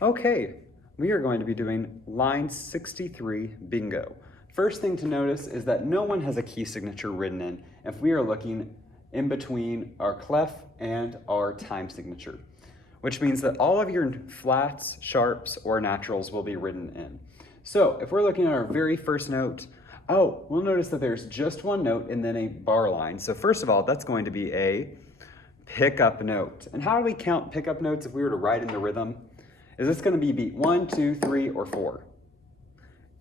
Okay, we are going to be doing line 63 bingo. First thing to notice is that no one has a key signature written in if we are looking in between our clef and our time signature, which means that all of your flats, sharps, or naturals will be written in. So if we're looking at our very first note, we'll notice that there's just one note and then a bar line. So first of all, that's going to be a pickup note. And how do we count pickup notes if we were to write in the rhythm? Is this going to be beat 1, 2, 3, or 4?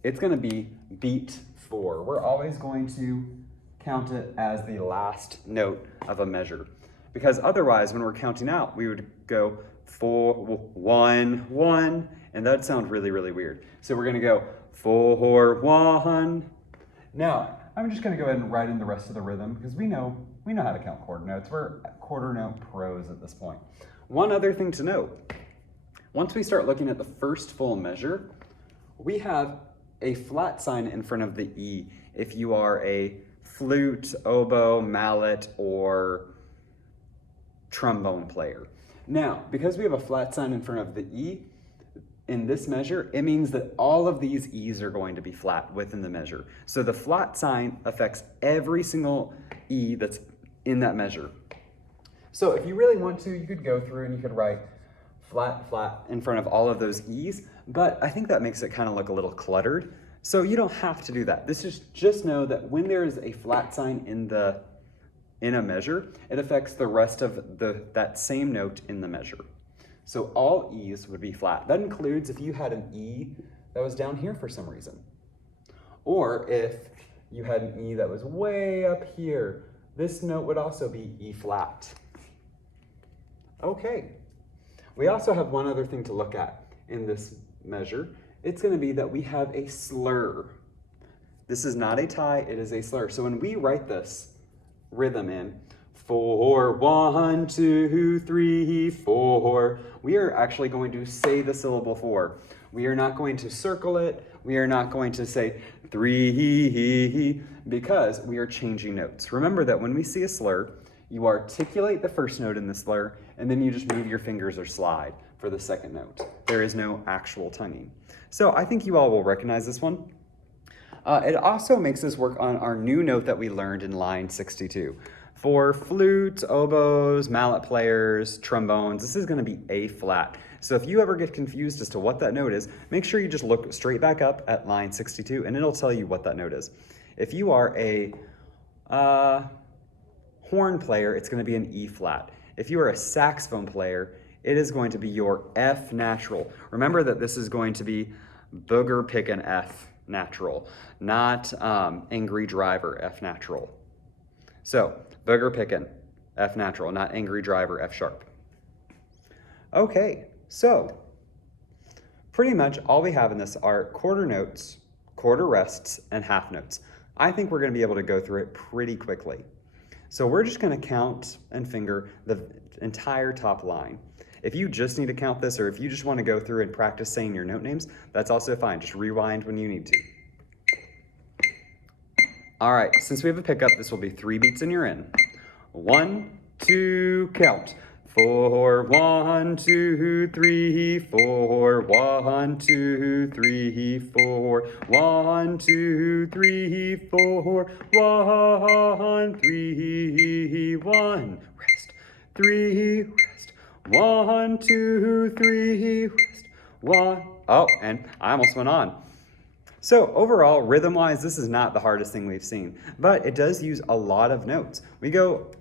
It's going to be beat 4. We're always going to count it as the last note of a measure. Because otherwise, when we're counting out, we would go 4, 1, 1, and that'd sound really, really weird. So we're going to go 4, 1. Now, I'm just going to go ahead and write in the rest of the rhythm because we know how to count quarter notes. We're quarter note pros at this point. One other thing to note. Once we start looking at the first full measure, we have a flat sign in front of the E if you are a flute, oboe, mallet, or trombone player. Now, because we have a flat sign in front of the E in this measure, it means that all of these E's are going to be flat within the measure. So the flat sign affects every single E that's in that measure. So if you really want to, you could go through and you could write flat, flat in front of all of those E's, but I think that makes it kind of look a little cluttered. So you don't have to do that. This is just know that when there is a flat sign in a measure, it affects the rest of that same note in the measure. So all E's would be flat. That includes if you had an E that was down here for some reason. Or if you had an E that was way up here, this note would also be E flat. Okay. We also have one other thing to look at in this measure. It's going to be that we have a slur. This is not a tie, it is a slur. So when we write this rhythm in 4, 1, 2, 3, 4, we are actually going to say the syllable 4. We are not going to circle it. We are not going to say 3 because we are changing notes. Remember that when we see a slur, you articulate the first note in the slur, and then you just move your fingers or slide for the second note. There is no actual tonguing. So I think you all will recognize this one. It also makes us work on our new note that we learned in line 62. For flute, oboes, mallet players, trombones, this is going to be A flat. So if you ever get confused as to what that note is, make sure you just look straight back up at line 62 and it'll tell you what that note is. If you are a horn player, it's going to be an E flat. If you are a saxophone player, it is going to be your F natural. Remember that this is going to be booger pickin' F natural, not angry driver F natural. So booger pickin' F natural, not angry driver F sharp. Okay, so pretty much all we have in this are quarter notes, quarter rests, and half notes. I think we're going to be able to go through it pretty quickly. So we're just going to count and finger the entire top line. If you just need to count this, or if you just want to go through and practice saying your note names, that's also fine. Just rewind when you need to. All right, since we have a pickup, this will be 3 beats and you're in. 1, 2, count. 4, 1, 2, 3, 4, 1, 2, 3, 4, 1, 2, 3, 4, 1, 3, 1, rest, 3, rest, 1, 2, 3, rest, 1. Oh, and I almost went on. So overall, rhythm-wise, this is not the hardest thing we've seen, but it does use a lot of notes. We go,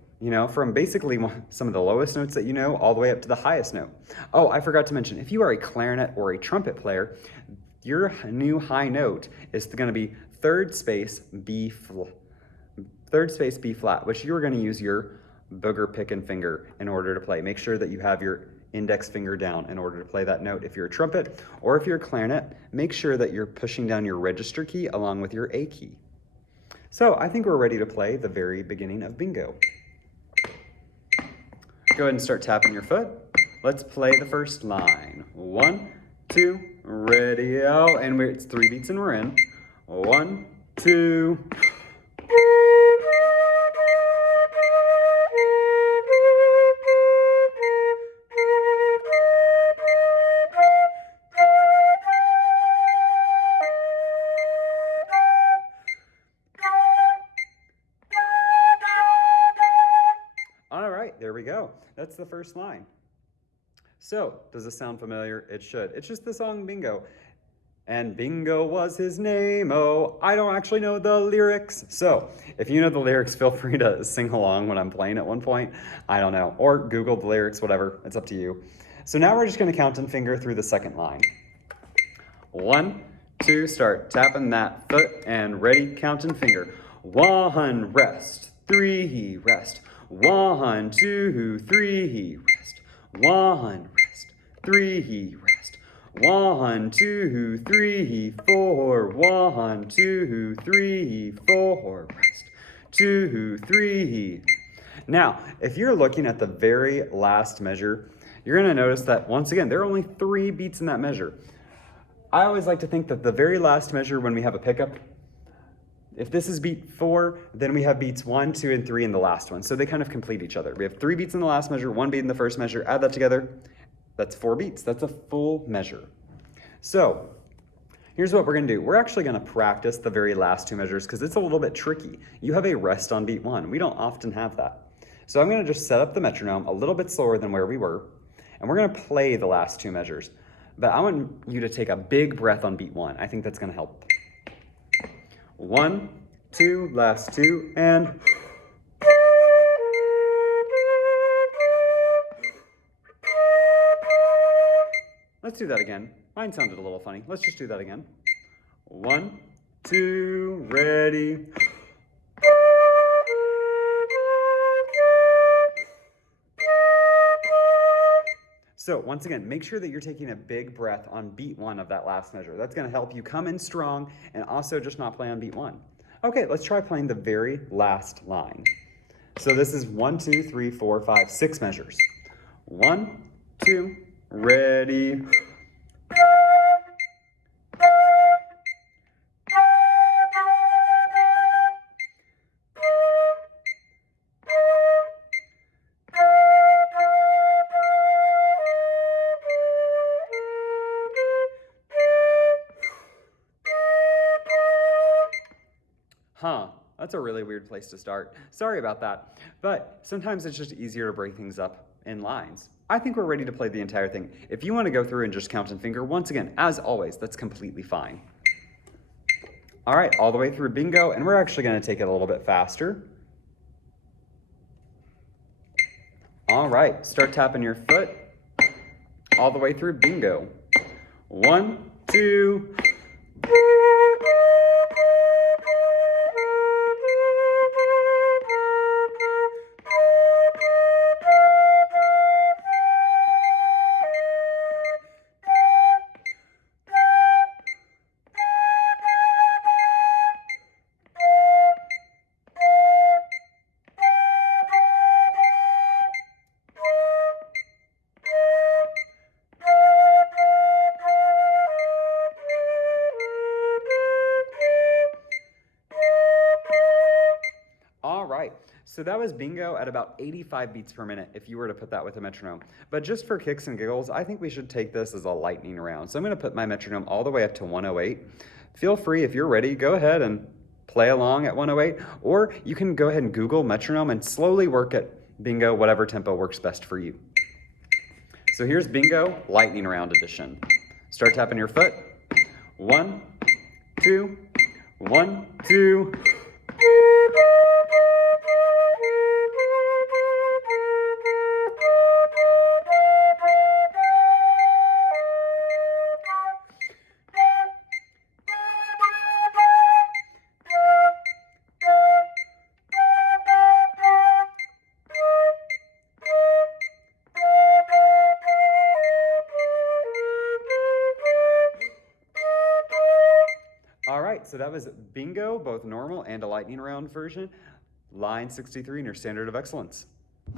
from basically some of the lowest notes that you know all the way up to the highest note. Oh, I forgot to mention, if you are a clarinet or a trumpet player, your new high note is going to be third space B flat, which you're going to use your booger pickin' finger in order to play. Make sure that you have your index finger down in order to play that note. If you're a trumpet or if you're a clarinet, make sure that you're pushing down your register key along with your A key. So I think we're ready to play the very beginning of bingo. Go ahead and start tapping your foot. Let's play the first line. 1, 2, ready, oh, and it's 3 beats and we're in. 1, 2. That's the first line. So, does this sound familiar? It should. It's just the song Bingo. And Bingo was his name. Oh, I don't actually know the lyrics. So, if you know the lyrics, feel free to sing along when I'm playing at one point. I don't know. Or Google the lyrics, whatever. It's up to you. So now we're just going to count and finger through the second line. 1, 2, start tapping that foot and ready, count and finger. 1, rest. 3, rest. 1, 2, 3, rest. 1, rest. 3, rest. 1, 2, 3, 4. 1, 2, 3, 4. Rest. 2, 3. Now, if you're looking at the very last measure, you're going to notice that once again, there are only 3 beats in that measure. I always like to think that the very last measure when we have a pickup, if this is beat 4, then we have beats 1, 2, and 3 in the last one. So they kind of complete each other. We have 3 beats in the last measure, 1 beat in the first measure. Add that together. That's 4 beats. That's a full measure. So here's what we're going to do. We're actually going to practice the very last 2 measures because it's a little bit tricky. You have a rest on beat 1. We don't often have that. So I'm going to just set up the metronome a little bit slower than where we were, and we're going to play the last 2 measures. But I want you to take a big breath on beat 1. I think that's going to help. 1, 2, last 2, and... Let's do that again. Mine sounded a little funny. Let's just do that again. 1, 2, ready. So once again, make sure that you're taking a big breath on beat 1 of that last measure. That's going to help you come in strong and also just not play on beat 1. Okay, let's try playing the very last line. So this is 1, 2, 3, 4, 5, 6 measures. 1, 2, ready. Huh, that's a really weird place to start. Sorry about that. But sometimes it's just easier to break things up in lines. I think we're ready to play the entire thing. If you want to go through and just count and finger, once again, as always, that's completely fine. All right, all the way through Bingo, and we're actually going to take it a little bit faster. All right, start tapping your foot all the way through Bingo. 1, 2. All right, so that was Bingo at about 85 beats per minute if you were to put that with a metronome. But just for kicks and giggles, I think we should take this as a lightning round. So I'm gonna put my metronome all the way up to 108. Feel free, if you're ready, go ahead and play along at 108, or you can go ahead and Google metronome and slowly work at Bingo, whatever tempo works best for you. So here's Bingo, lightning round edition. Start tapping your foot. 1, 2, 1, 2. All right, so that was Bingo, both normal and a lightning round version, line 63 in your standard of excellence.